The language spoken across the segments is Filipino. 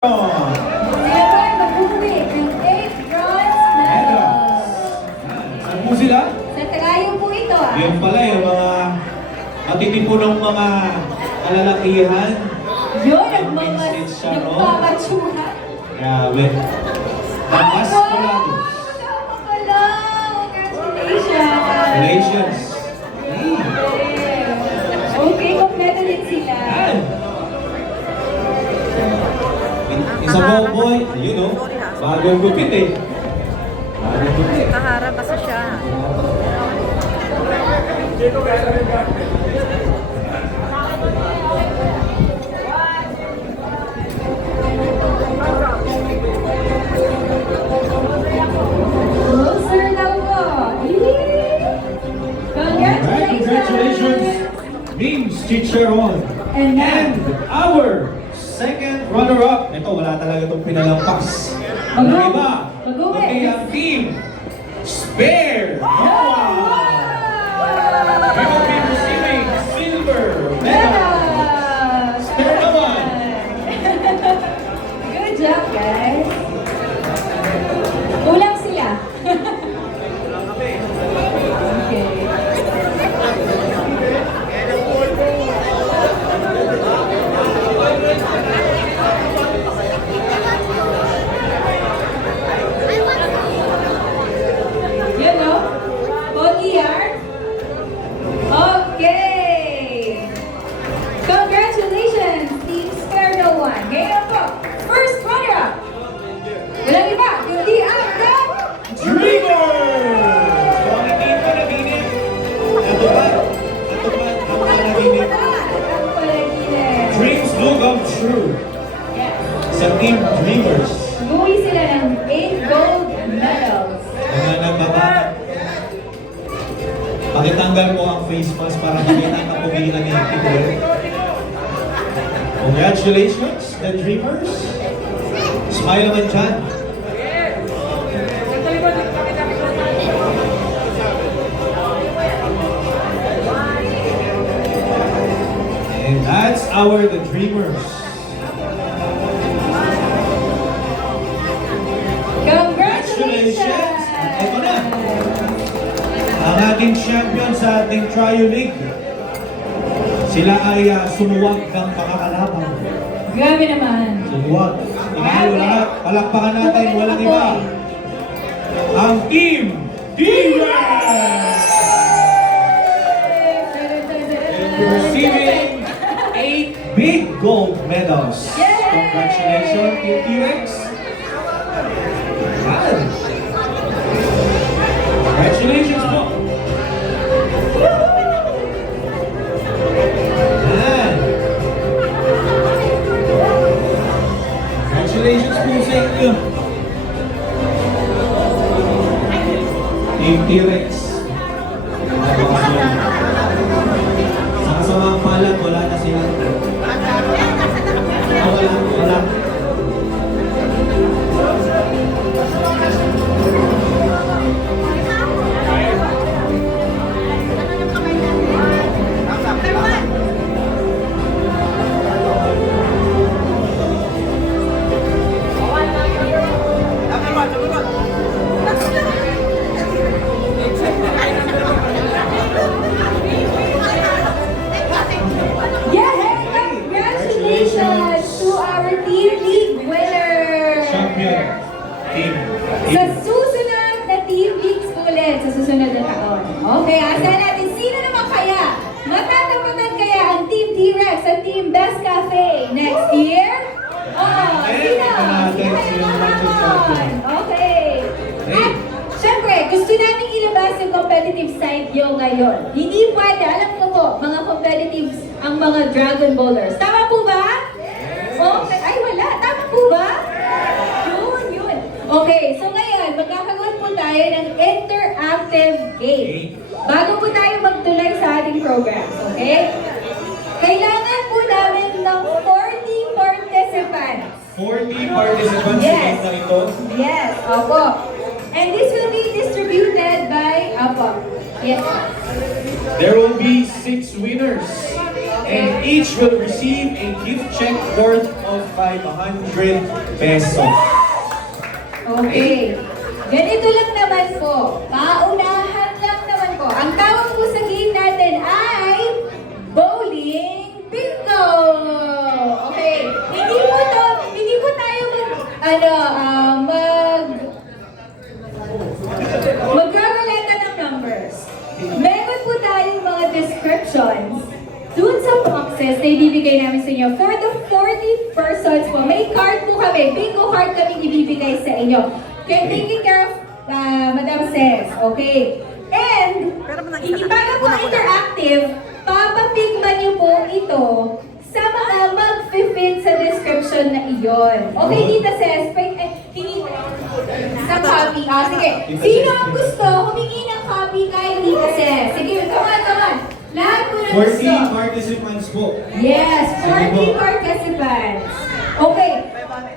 Sila po ay mag-uwi ng 8 bronze medals. Saan po sila? Sa Tagayo po ito Yan pala yung mga matitipunong mga kalalakihan. Yun, ang mga Princess Sharon. nagpapatsuha. Grabe. Tamas ko lang. Tama ka lang! Congratulations! Congratulations. Okay, kompleto din sila. Yan. Isa boy, yun o. Bagong gupit eh. Bagong gupit. Kaharap kasi siya. Closer daw po. Congratulations, Memes Chicharon. And now- And our second runner-up. Ito, wala talaga itong pinalampas. Ano Mag-uwi. iba? Mag-uwi. Okay, ang team Spare Noah. We will be receiving silver medal. Spare naman. Good job, guys. Kulang sila. Okay. Yan, no? Pogi yarn? Okay! Congratulations, Team Spare No One. Ngayon po, first runner-up. Walang iba, kundi ang Dreamers! So, ang team ko naginip. Natupad. Natupad ang mga naginip. ang palaginan. Dreams do come true. Yes. Sa team Dreamers. Umuwi sila ng 8 gold medals. Mga nagbabanat. Pakitanggal mo ang face mask para makita ang kapugian ni Peter. Congratulations, the Dreamers. Smile naman dyan. And that's the Dreamers. Congratulations! At ito na. Ang ating champion sa ating Trio League. Sila ay sumuwag ng pakakalaban. Grabe naman. Sumuwag. Inalo lahat. Palakpakan natin. Walang iba. Ang Team D-Rex! Receiving 8 big gold medals. Yay! Congratulations, Team T-Rex. Yan. Congratulations po. Yan. Congratulations po sa inyo. Team T-Rex. Sa kasamang palad, wala na sila. Wala. Congratulations to our Team League winner! Champion. Team. Sa susunod na Team Leagues ulit sa susunod na taon. Okay, asa natin, sino naman kaya? Matatapatan kaya ang Team T-Rex sa Team Best Cafe next year? Oh, sino? Sino kayo mahamon? Okay. At, syempre, gusto namin ilabas yung competitive side nyo ngayon. Hindi pwede, alam mo po, mga competitives ang mga Dragon Bowlers. Tama po ba? Okay. Ay, wala. Tama po ba? Yun. Okay, so ngayon, magkakaroon po tayo ng interactive game. Bago po tayo magtuloy sa ating programs, okay? Kailangan po namin ng 40 participants. 40 participants Yes. sa game na ito. Yes, opo. And this will be distributed by, opo. Yes. There will be 6 winners. And each will receive a gift check worth of 500 pesos. Okay. Ganito lang naman po. Paunahan lang naman po. Ang tawag po sa game natin ay Bowling Bingo! Okay. Hindi po tayo magraraleta ng numbers. Meron po tayong mga descriptions dun sa boxes na ibibigay namin sa inyo. For the 40 persons po, may card po kami. Bingo card kami ibibigay sa inyo. Kaya taking care of Madam Ses. Okay. And, para po interactive, papapigman niyo po ito sa mga mag-fit sa description na iyon. Okay, Tita Ses? Hingi sa copy. Sige. Sino ang gusto humingi ng copy kay Tita Ses? Sige, come on. Lahat po na gusto. 40 participants po. Yes, 40 participants. Okay.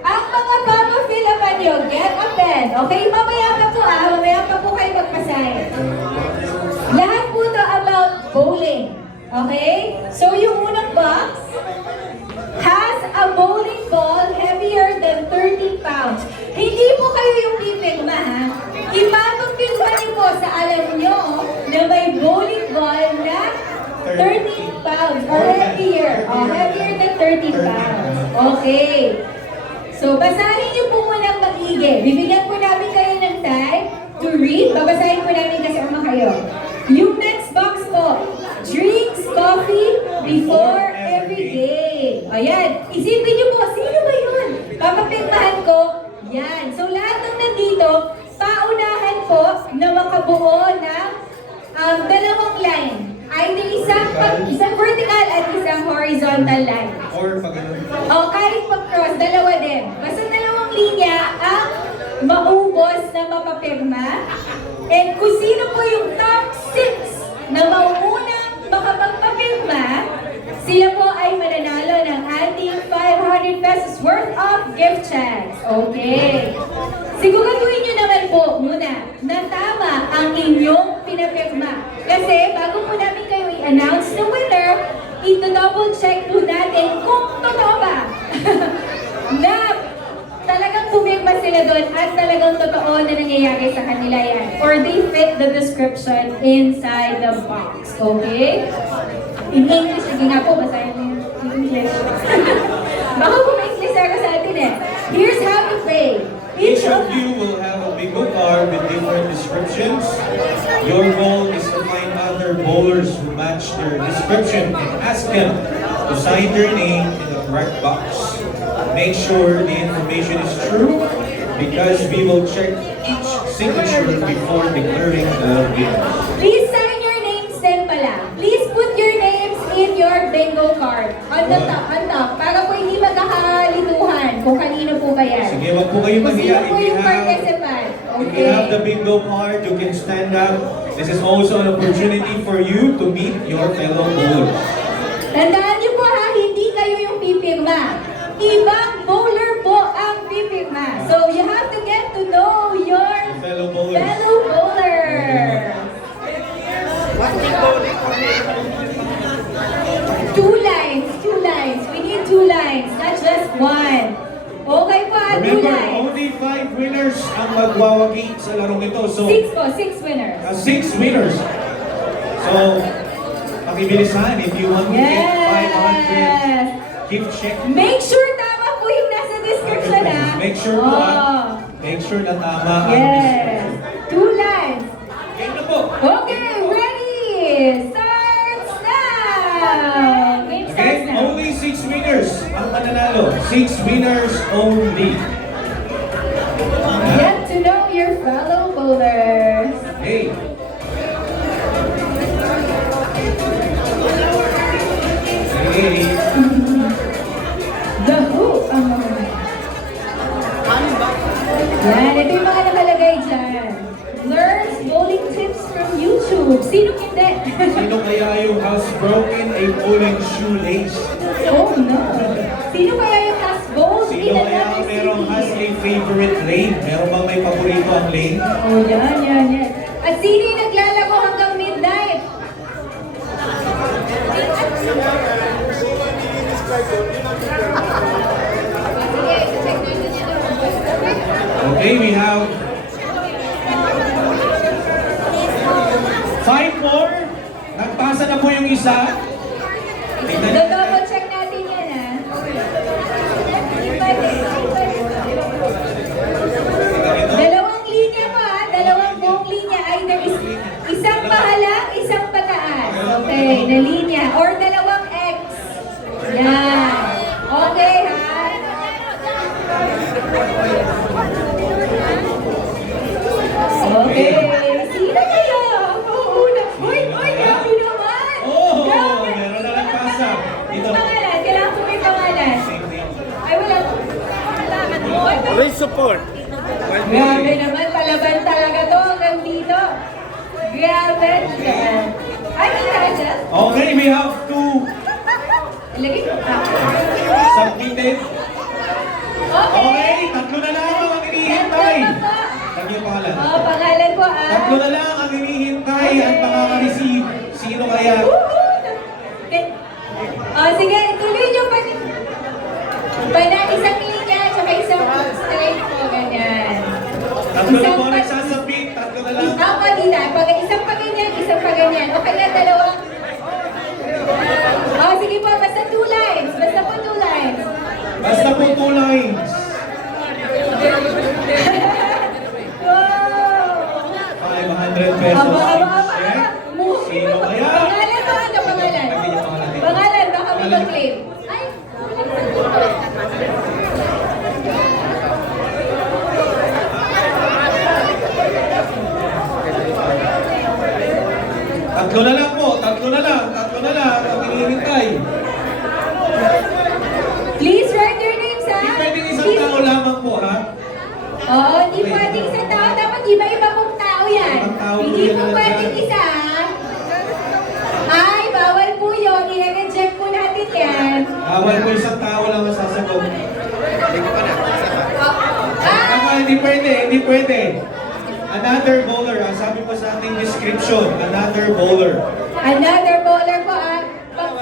Ang mga papafill upan nyo, get a pen. Okay, mamaya pa po kayo magpasign. Lahat po to about bowling. Okay? So yung unang box has a bowling ball heavier than 30 pounds. Hindi po kayo yung pipigma, ha? Ipapagpigma niyo po sa alam nyo na may bowling ball na 30 pounds or heavier. Heavier than 30 pounds. Okay. So, basahin niyo po muna maigi. Bibigyan po namin kayo ng time to read. Babasahin po namin kasi kayo. Yung next box po, drinks coffee before every game. Ayan. Isipin niyo po, sino ba yun? Papapirmahan ko. Yan. So, lahat ng nandito, paunahan po na makabuo ng dalawang line. Either isang vertical at isang horizontal line. Or pag ano? O kahit pag-cross, dalawa din. Basta dalawang linya ang maubos na mapapirma. And kung sino po yung top 6 na mauunang makapagpapirma, sila po ay mananalo ng ating 500 pesos worth of gift checks. Okay. Siguraduhin nyo naman po muna na tama ang inyong pinapirma. Kasi bago po namin kayo i-announce na winner, ito-double check po natin kung totoo ba na talagang pumirma sila doon at talagang totoo na nangyayari sa kanila yan. Or they fit the description inside the box. Okay? In English, sige nga po, basahin mo yung English. Baka po may English ako sa atin eh. Here's how to play. Each of you will have a bingo card with different descriptions. Your goal is to find other bowlers who match their description and ask them to sign their name in the correct box. Make sure the information is true because we will check each signature before declaring the winner. Please sign your names din pala. Please put your names in your bingo card. On top, para po hindi magkakalituhan kung kanino po ba yan. Sige, wag po kayo Kung sino mahiya. po yung participant. If you have the bingo card, you can stand up. This is also an opportunity for you to meet your fellow bowlers. Tandaan niyo po ha, hindi kayo yung pipirma. Ibang bowler po ang pipirma. So you have to get to know your Fellow bowlers. fellow bowler. Two lines. We need 2 lines, not just one. Okay po, 2 Remember, lines. only 5 winners ang magwawagi sa larong ito. So, 6 winners. 6 winners. So, pakibilisan if you want to get Yes. 500 gift check. Make sure tama po yung nasa description ha. Make sure po, make sure na tama ang Yes. 2 lines. Game na po. Okay, ready? Starts now! Game starts Again, now. only 6 winners ang mananalo. 6 winners only. Get to know your fellow bowlers. Hey. Hey. The who ang mga. Yan, ito yung mga nakalagay dyan. Learns bowling tips from YouTube. Sino hindi? Sino kaya yung housebroken a bowling shoelace? Oh no. Sino kaya yung has bowled in Sino kaya another merong has city? a favorite lane? Meron bang may paborito ang lane? Oh, yan. At sino yung naglalaro hanggang midnight? Okay, we have 5 more. Nagpasa na po yung isa. Tingnan natin. Double check natin yan, ha? Dalawang linya mo, ha? Dalawang buong linya. Either isang pahalang, isang pataas. Okay, na linya. Or dalawang X. Yan. Okay, ha? Okay. Sino kaya? Una. Uy, grabe naman! Oh, Grabe. meron na nagpasa. Ito. Pangalan, kailangan ko may pangalan. Ay, wala. Raise support. Grabe naman, palaban talaga to hanggang dito. Grabe. Ay, hindi. Okay, we have 2 Lagi ko. submitted. Okay. Okay, tatlo na lang ang hinihintay. Tag yung pangalan. Oh, pangalan ko, ah. Tatlo na lang ang hinihintay at makaka-receive. Sino kaya? Okay. Oh, sige, tuloy nyo pa. Isang linya, tsaka isang straight po, ganyan. Tatlo na Isang po pa- nagsasabit. Tatlo na lang. Ako, dita. Pag isang pa ganyan, isang pa ganyan. Okay na, dalawang. Oh, sige po, basta 2 lines. Basta po 2 lines. Basta po 2 lines. Wow! 500 pesos. Aba. Sino kaya? Pangalan ko, ano pangalan? Pangalan, baka may mag-claim. Ay! Tatlo na lang po. Tatlo na lang. Tatlo na lang ang hinihintay. Please write your names, ha? Hindi pwedeng isang Please. tao lamang po, ha? Oo, hindi pwedeng isang tao. Dapat iba-iba pong tao yan. Ibang tao po Hindi yan po na pwedeng nandyan. isa, ha? Ay, bawal po yun. I-reject po natin yan. Bawal po isang tao lang ang sasagot. Ah! Tama, hindi pwede. Hindi pwede. Another bowler. Ang sabi po sa ating description, another bowler. Another bowler po, ah.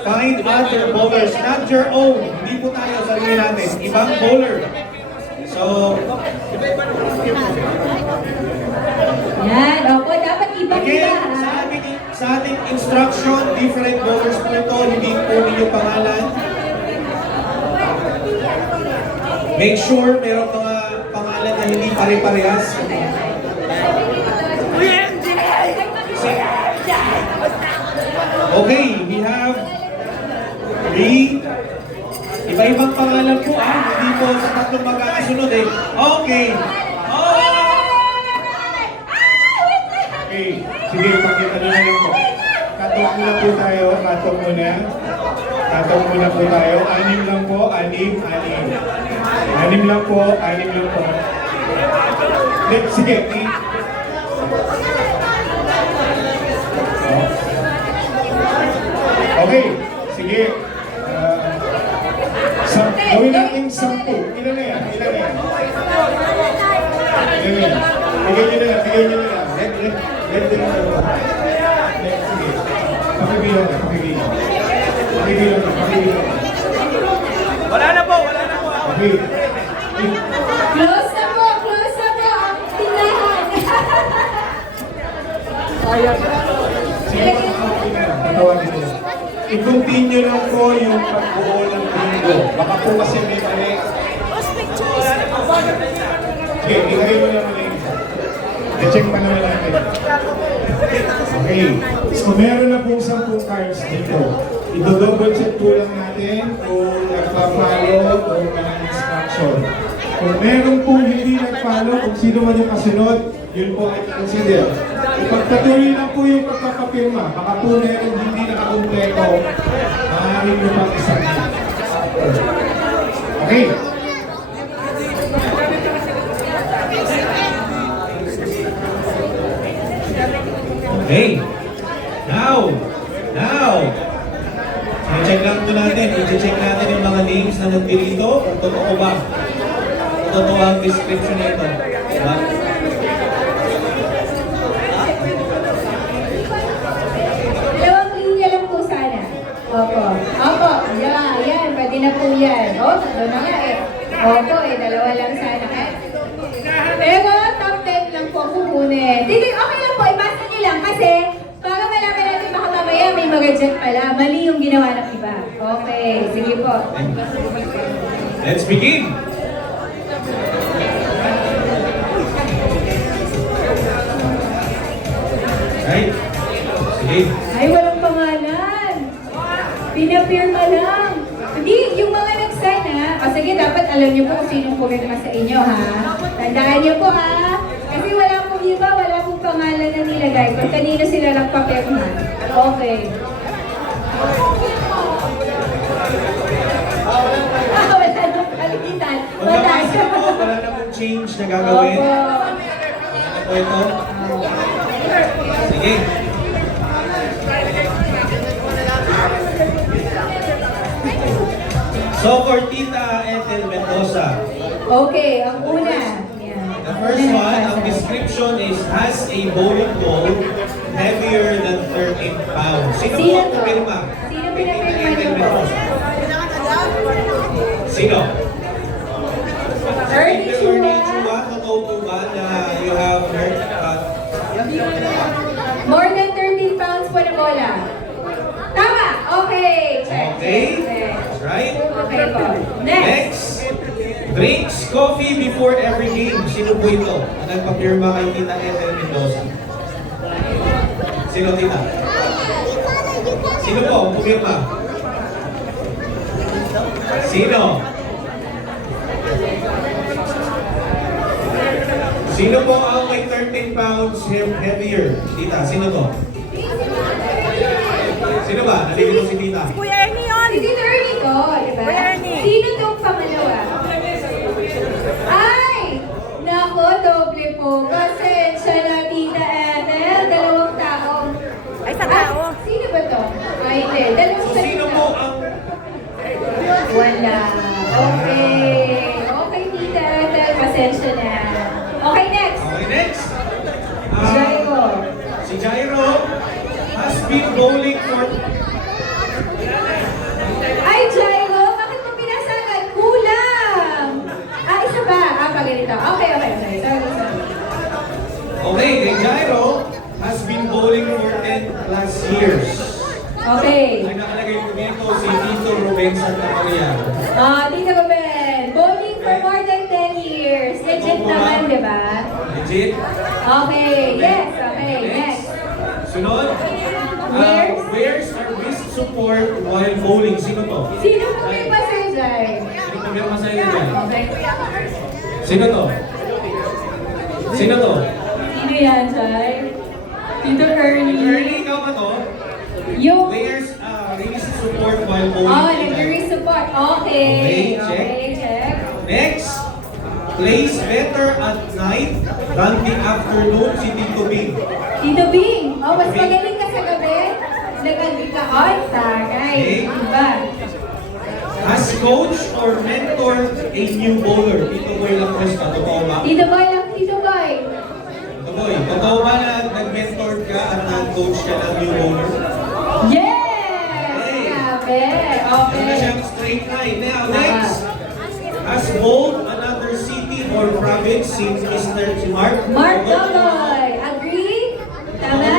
Find other bowlers, not your own. Hindi po tayo sarili natin. Ibang bowler. So, Yan, opo, dapat iba-iba, again, ha? sa ating instruction, different bowlers po ito, hindi po ninyo pangalan. Make sure merong mga pangalan na hindi pare-parehas. Okay, we have 3. Iba-ibang pangalan po hindi po sa tatlong magkakasunod eh. Okay. Oh! Okay, sige, pakita nyo na lang po. Katok muna po tayo, katok muna. Katok muna po tayo. 6 lang po, 6. 6 lang po, 6 lang po. Sige, okay, sige. Gawin natin 10. Ilan na yan? Ilan na yan? Ilan na yan? Bigay nyo na lang, bigay nyo na lang. Let them know. Sige. Pakibilang na, pakibilang. Pakibilang na, pakibilang. Wala na po. Okay. Close na po ang tinahan. Sige, tatawagin nila. I-continue lang po yung pagbuo ng bingo. Baka po kasi may mali. Sige, ilagay mo lang mali. I-check pa naman natin. Okay. So, meron na pong 10 cards dito. I-double check po lang natin kung nagpa-follow o walang instruction. Kung meron pong hindi nag-follow, kung sino man yung kasunod, yun po ay consider. Ipagpatuloy lang po yung pagpapapirma. Baka po meron hindi nakakumpleto. Maaaring nyo pang isang. Okay. Okay. Now. I-check lang ito natin. I-check natin yung mga names na nandito. Kung totoo ba? Kung totoo ang description nito. Diba? Dalawang linya lang po sana. Opo. Yan. Pwede na po yan. Oh, tatlo na nga eh. Opo, dalawa lang sana. Eh, kukunin. Dito, okay lang po, ipasa niyo lang kasi para malaman natin baka mamaya may mag-reject pala. Mali yung ginawa ng iba. Okay, sige po. Let's begin! Right? Sige. Ay, walang pangalan. Pinapirma lang. Hindi, yung mga nag-sign ha. O sige, dapat alam niyo po kung sinong pumirma sa inyo ha. Tandaan niyo po ha. Kasi wala pong iba, wala pong pangalan na nilagay. Kung kanino sila nagpapirma. Okay. Wala nang palitan. Wala Magpapaisip po, wala na pong change na gagawin. Opo. Ano po ito? Sige. So for Tita Ethel Mendoza, Okay, ang una. Yan. the first one, ang description is, has a bowling ball heavier than 13 pounds. Sino po Sino to? pumirma? Sino Kay Tita pinapirma Ethel niyo po? Mendoza. Sino? Ernie Tita Chua. Ernie Chua, totoo po ba na you have heard More than 13 pounds po na bola. Tama! Okay! Check. Okay. Check. That's right. Okay po. Next. Next, drinks coffee before every game. Sino po ito? Ang nagpapirma kay Tita Ethel Mendoza. Sino, Tita? Sino po ang pumirma? Sino? Sino po ang may 13 pounds heavier? Tita, sino to? Sino ba? Nalilito si Tita. Kuya Ernie yun! Si Tita Ernie to, di ba? Ernie. Sino tong pangalawa? Ay! Nako, doble po. Pasensya na, Tita Ethel. Dalawang tao. Ay, sa tao. Sino ba to? Ay, hindi. Dalawang So, sino po ang... Wala. Okay. Okay, Tita Ethel. Pasensya na. Okay, next. Okay, next. Jairo. Si Jairo has been bowling for... Ay, Jairo, bakit mo pinasagad? Kulang! Isa pa. Ganito. Okay. Sorry. Okay, kay Jairo has been bowling for 10 plus years. Okay. Ang nakalagay po dito si Tito Ruben Santa Maria. Tita Ruben, bowling for more than 10 years. Legit naman, di ba? Legit? Okay, yes. Okay, next. Sunod. Wears a wrist support while bowling. Sino to? Sino po may pasajay? Sino pumirma sa inyo dyan? Okay. Sino to? Sino to? Sino yan, Jai? Tito Ernie. Ernie, ikaw ba to? Yung... Wears a wrist support while bowling. nag-resupport. support. Okay. Okay, check. check. Next, plays better at night than the afternoon si Tito Bing. Tito Bing, mas magaling ka sa gabi? Nag-agree ka? Ay, tagay. Okay. Diba? Has coached or mentored a new bowler? Tito Boy lang Cresta, totoo ba? Tito Boy lang, Tito Boy. Tito Boy, totoo ba na nag-mentor ka at nag-coach ka ng new bowler? Yes! Grabe. Ano na Okay. siyang straight line. Now, next, has bowled another city or province since Mr. Mark? Mark Dogoy. Agree? Tama?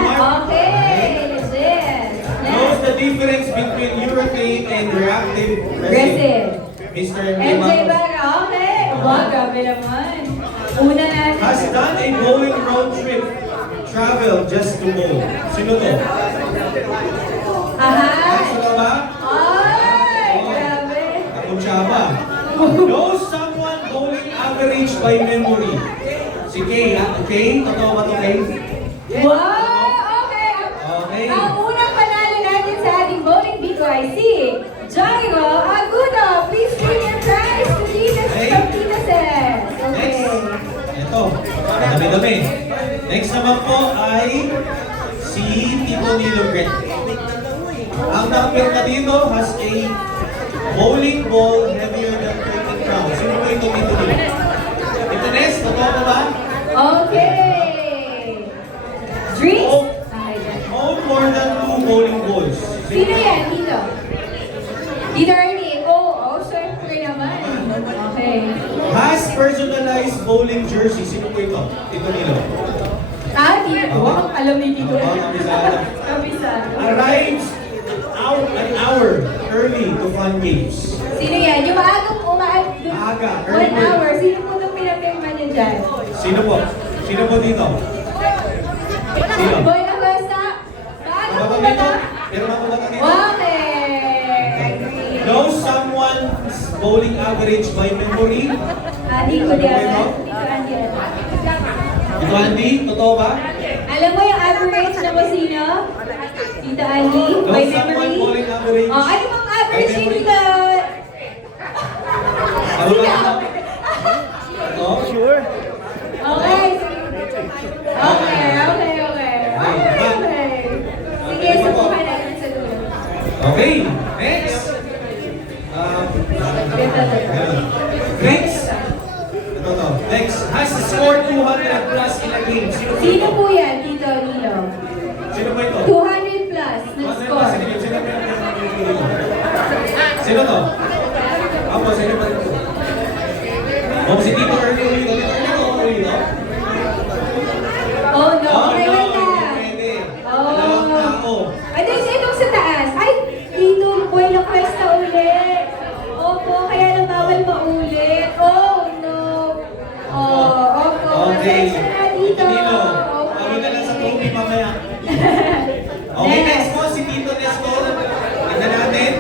Okay. Legit. Knows the difference between urethane and reactive resin? Resin. Mr. MJ Marcos. Barra. Okay. Wow, grabe naman. Una natin. Has done a bowling road trip. Travel just to bowl. Sino to? Aha. Sino ba? Ay, grabe. Ako Chaba. Knows someone bowling average by memory. Si Kay, ha? Okay? Totoo ba to, Kay? Wow! Okay. Okay. Ang unang panalo natin sa ating bowling biko ay si Jairo Agudo. Please bring your prize to Tita Tita Ses. Okay. Next. Ito. Dami-dami. Next naman po ay si Tito Nilo Gret. Ang number na dito has a bowling ball heavier than 30 pounds. Sino po ito, Tito Nilo? Ito, Nes, totoo ba ba? Okay. Drinks? Oh. Okay, dyan. Own more than 2 bowling balls. Sino yan? Tito? Tito Ernie. Oh, syempre naman. Okay. Has personalized bowling jersey. Sino po ito? Tito Nilo. Tito. Alam ni Tito. Oo, kabisado. Kabisado. Arrives out an hour early to fun games. Sino yan? Yung maagang Maaga, 1 early bird. hour. Sino po itong pinapirma niyo dyan? Sino po? Sino po dito? Sino? Boy na basta? Maaga po ba ito? Pero ako ba dito? Okay. Agree. Know someone's bowling average by memory? Adi ko di Ano? Dito Andy. Ito, Andy? Totoo ba? Alam mo yung average na ba sino? Tito Andy? Know By someone memory? bowling average? Oh, ano bang average by ni memory? Tito? Ano ba ito? Ito? Sure. Okay. Okay. Sige, subukan natin sa dulo. Okay, next. Next. Ito to. Next. Has scored 200 plus in a game. Sino po yan, Tito Nilo? Sino po ito? 200 plus na score. Sino to? Ako, sino ba ito? Oh, si Tito Ernie Ulito. Tito Ernie Ulito? Oh no, Oh, okay no, lang na. pwede. Oh. Dalawang tao. Ay, dahil sinong sa taas? Ay, Tito, boy na questa ulit. Opo, kaya lang bawal maulit. Oh no. Oh, opo. Okay. Pasensya na, Tito. Nilo. Okay. Kami na lang sa trophy mamaya. Okay, next po si Tito Nestor. Tignan natin.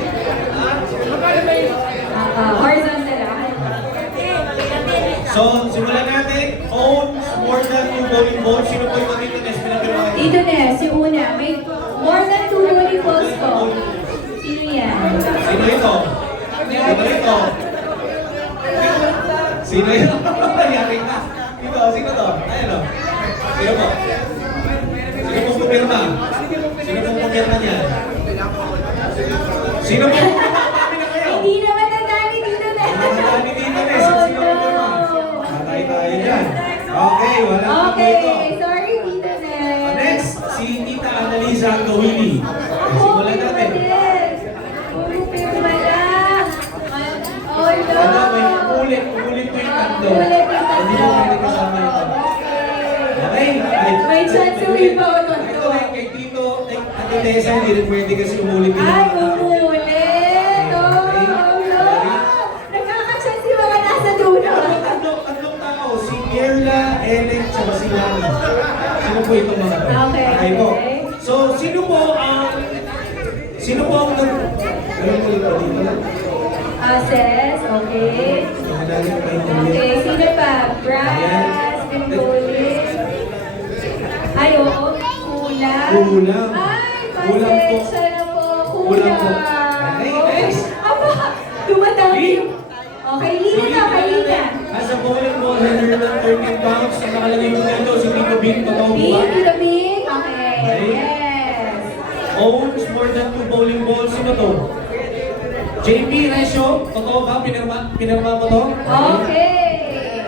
Horizontal lang. So, simulan natin. Owns more than 2 bowling balls. Sino po ito Tito Nes? Pinapirma natin. Tito Nes, yung una, may more than 2 bowling balls ko. Sino yan? Sino ito? Sino ito? Sino ito? Yari ka. Sino? Sino to? Ayan o. Sino po? Sino pong pumirma? Sino pong pumirma niya? Sino pong pumirma? Kami na kayo. Hindi naman nadali Tito Nes. Nadali Tito Nes. Oh Sino pong pumirma? no. Patay tayo dyan. Okay, wala na po ito. Okay, sorry Tito Nes. Next, si Tita Annalisa Gawili. Simulan natin. Puro pirma lang. Oh no. Ano, may ulit po yung tatlo. Ulit yung tatlo. Hindi mo pwede kasama ito. Okay? May chance to win pa ako Ito kay Tito, kay Ate Tessa, hindi rin pwede kasi umulit yun. Ay, umulit! Oh, no! Nagkakasyan si mga nasa dulo. Tatlong tao, si Mierla, Ellen, at si Lani. Sino po itong mga to? Okay. po. So, sino po ang Alam mo ito dito? Ses, okay. Madali pa yung Okay, sino pa? Brass, Bengolis. Ay, oo, kulang. Kulang. Ay, Kulang po. pasensya na po. Kulang po. Kulang. Okay, next. Aba, dumadami yung... Okay, Lina na, kay Lina. As a bowling ball header ng 13 pounds, ang nakalagay mo dito, si Tito Bing, totoo po ba? Tito Bing, okay. Okay. Yes. Owns more than 2 bowling balls, sino to? JP Resyo, totoo ba? Pinirma mo to? Okay.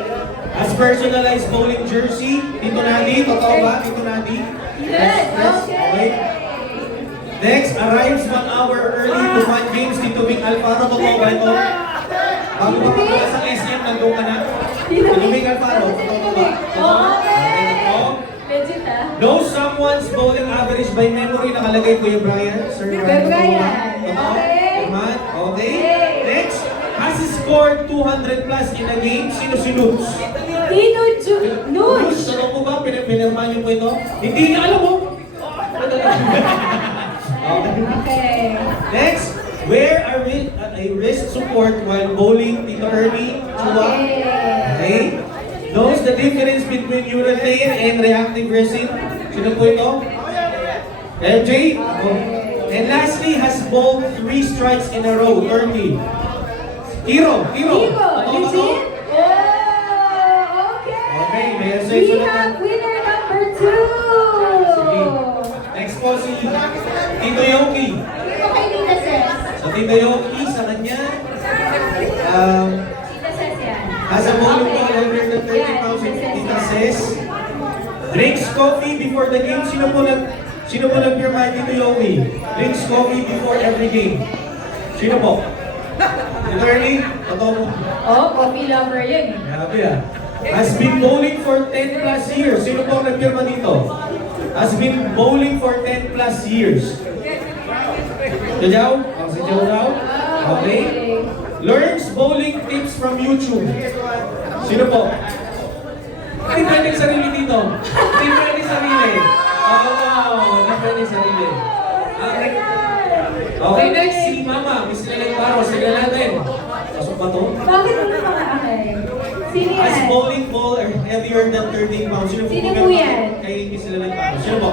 As personalized bowling jersey, Tito Nadi, totoo ba? Tito Nadi? Yes, okay. Next, arrives 1 hour early to fun games, Tito Bing Alfaro, totoo ba ito? Bago pa pala sa SM, nandun ka na? Tito Bing Alfaro, totoo ba? Okay. Totoo? Legit ah. Know someone's bowling average by memory, nakalagay Kuya Brian. Sir Brian, Brian. totoo? Okay. Tama? Okay. Okay. Next, has scored 200 plus in a game, sino si Nudes? Tito Nudes, Nudes. totoo po ba? Pinirma niyo po ito? Hindi niya alam mo. Okay. Next, wear a wrist support while bowling, Tito Ernie, Chua. Okay. Knows the difference between urethane and reactive resin. Sino po ito? MJ? And lastly, has bowled 3 strikes in a row, 30. Hero. Tito, Totoo ba to? legit? Oh, okay. Okay, may answer We sunod na. have winner number 2. Sige. Next po si Tito Yoki. Ito kay Tita Ses. So Tito Yoki, sa kanya, Tita Ses yan. has a bowling ball over the 30,000 Yan, Tita says. Drinks coffee before the game. Sino po nagpirma Tito Yoki? Drinks coffee before every game. Sino po? Tito Ernie? Totoo po. Oh, coffee lover yun. Grabe ah. Has been bowling for 10 plus years. Sino po ang nagpirma dito? Has been bowling for 10 plus years. Jajaw? Oh, si Jaw daw? Okay. Learns bowling tips from YouTube. Sino po? Hindi pwede sarili dito. Hindi pwede sarili. Oh, hindi pwede sarili. Okay, next, si Mama. Miss Leleng Barros. Sige natin. Pasok ba to? Bakit mo naman okay? Sino As yan? bowling ball are heavier than 13 pounds. Sino Sino po po yan? Kay Miss Leleng Barros. Sino po?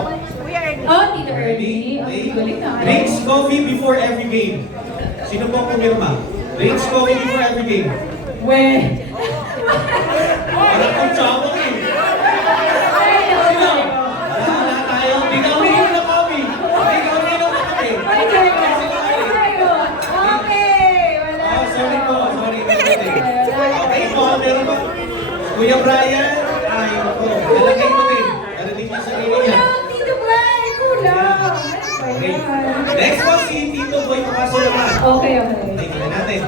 Oh, Tito Ernie. Okay, galing na. Drinks coffee before every game. Sino po ang pumirma? Drinks coffee before every game. Weh. Parang kung tsabang eh. Ay, Sino? okay. Wala tayo. Di ka uminom ng coffee. Di ka uminom ng coffee. Ay, ayun. Okay, wala. Oh, sorry po. Sorry. Okay po, meron ba? Kuya Brian? Ay, ako. Nalagay mo din. Nalagay mo sa sarili niya. Kulang, Tito Brian, kulang. Okay. Next po si Tito Boy Pakaso naman. Okay, okay. Tingnan natin.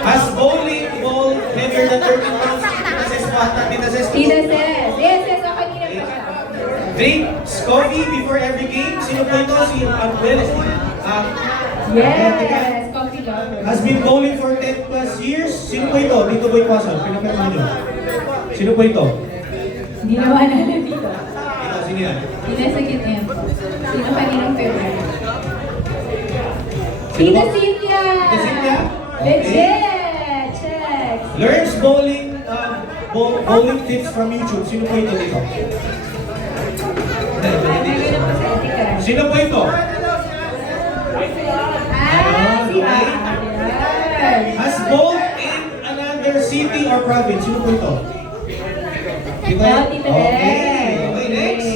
Has bowling ball heavier than 13 pounds? Tita Ses po ata. Tita Ses. Tita Ses. Yes, yes, ako kanina pa siya. Drinks coffee before every game. Sino po ito? Si Abuel. Yes, coffee lover. Has been bowling for 10 plus years. Sino po ito? Tito Boy Pakaso. Pinapirma nyo. Sino po ito? Hindi na maalala dito. Ito, sino yan? Hindi sa gitna yan. Sino kaninang February? Tita Cynthia! Tita Cynthia? Legit! Check! Learns bowling bowling tips from YouTube. Sino po ito dito? Nagano pa sa etika. Sino po ito? Si Adrian. Has bowled in another city or province. Sino po ito? Tita? Oh, Tita Okay. Len. Okay, next.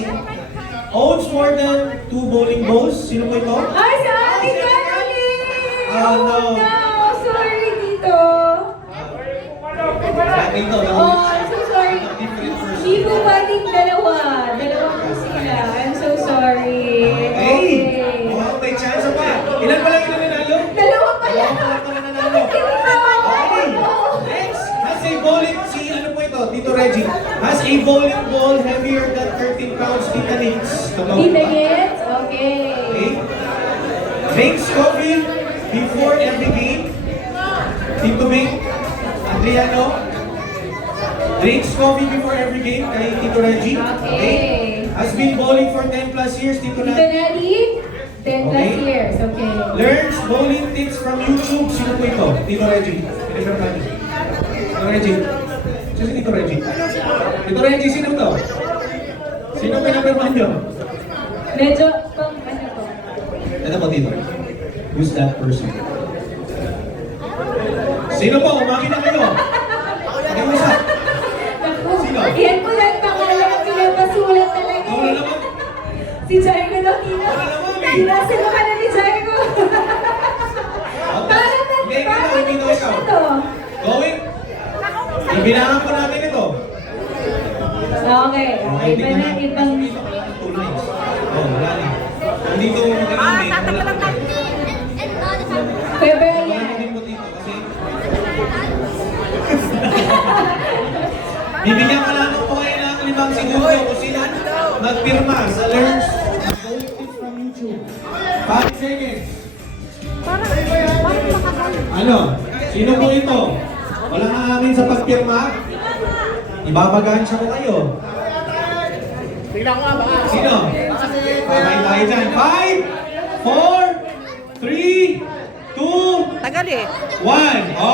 Owns more than 2 bowling balls. Sino po ito? Ay, sa ating Caroline! Oh, no. Sorry, Tito. Dito. Oh, I'm so sorry. Different person. Hindi po pwedeng dalawa. Dalawa po sila. I'm so sorry. Okay. Oh, may chance pa. Ilan pa lang yung nanalo? Dalawa pala. Dalawa pa lang nanalo. Okay. Next. Has a bowling, si ano po ito? Tito Reggie. Has a bowling ball heavier than 13 pounds. Tita Nix. Totoo Tita ba? Yets? Okay. Okay. Drinks coffee before every game. Tito Bing. Adriano. Drinks coffee before every game. Kay Tito Reggie. Okay. Has been bowling for 10 plus years. Tito Tito Nat. Nelly? 10 plus Okay. years. Okay. Learns bowling tips from YouTube. Sino po ito? Tito Reggie. Tito Reggie. Sino si Tito Reggie? Tito Reggie, sino to? Sino pinapirman nyo? Medyo, ano to? Ito po, Tito. Who's that person? Sino po? Umami na kayo. Pakiusap. Naku, Sino? yan po lang pangalan. Pinapasulat talaga Wala eh. naman. Si Jairo daw, Tino. Wala naman eh. Tinasilo ka na ni Jairo. Parang Hindi, hindi daw ikaw. to. Going. Ibilangan po natin ito. Okay. Iba na, ibang... Oh, wala na. Hindi ito magkakaroon eh. Tatagal lang tayo. February Wala yan. din po dito kasi... Bibigyan ka lang po kayo ng 5 segundo kung sino nagpirma sa Learns Gold Tips from YouTube. 5 seconds. Parang makagal. Ano? Sino po ito? Walang aamin sa pagpirma? Ibabagansya ko kayo. Sino? Pabay tayo dyan. 5, 4, 3, 2, Tagal eh. 1.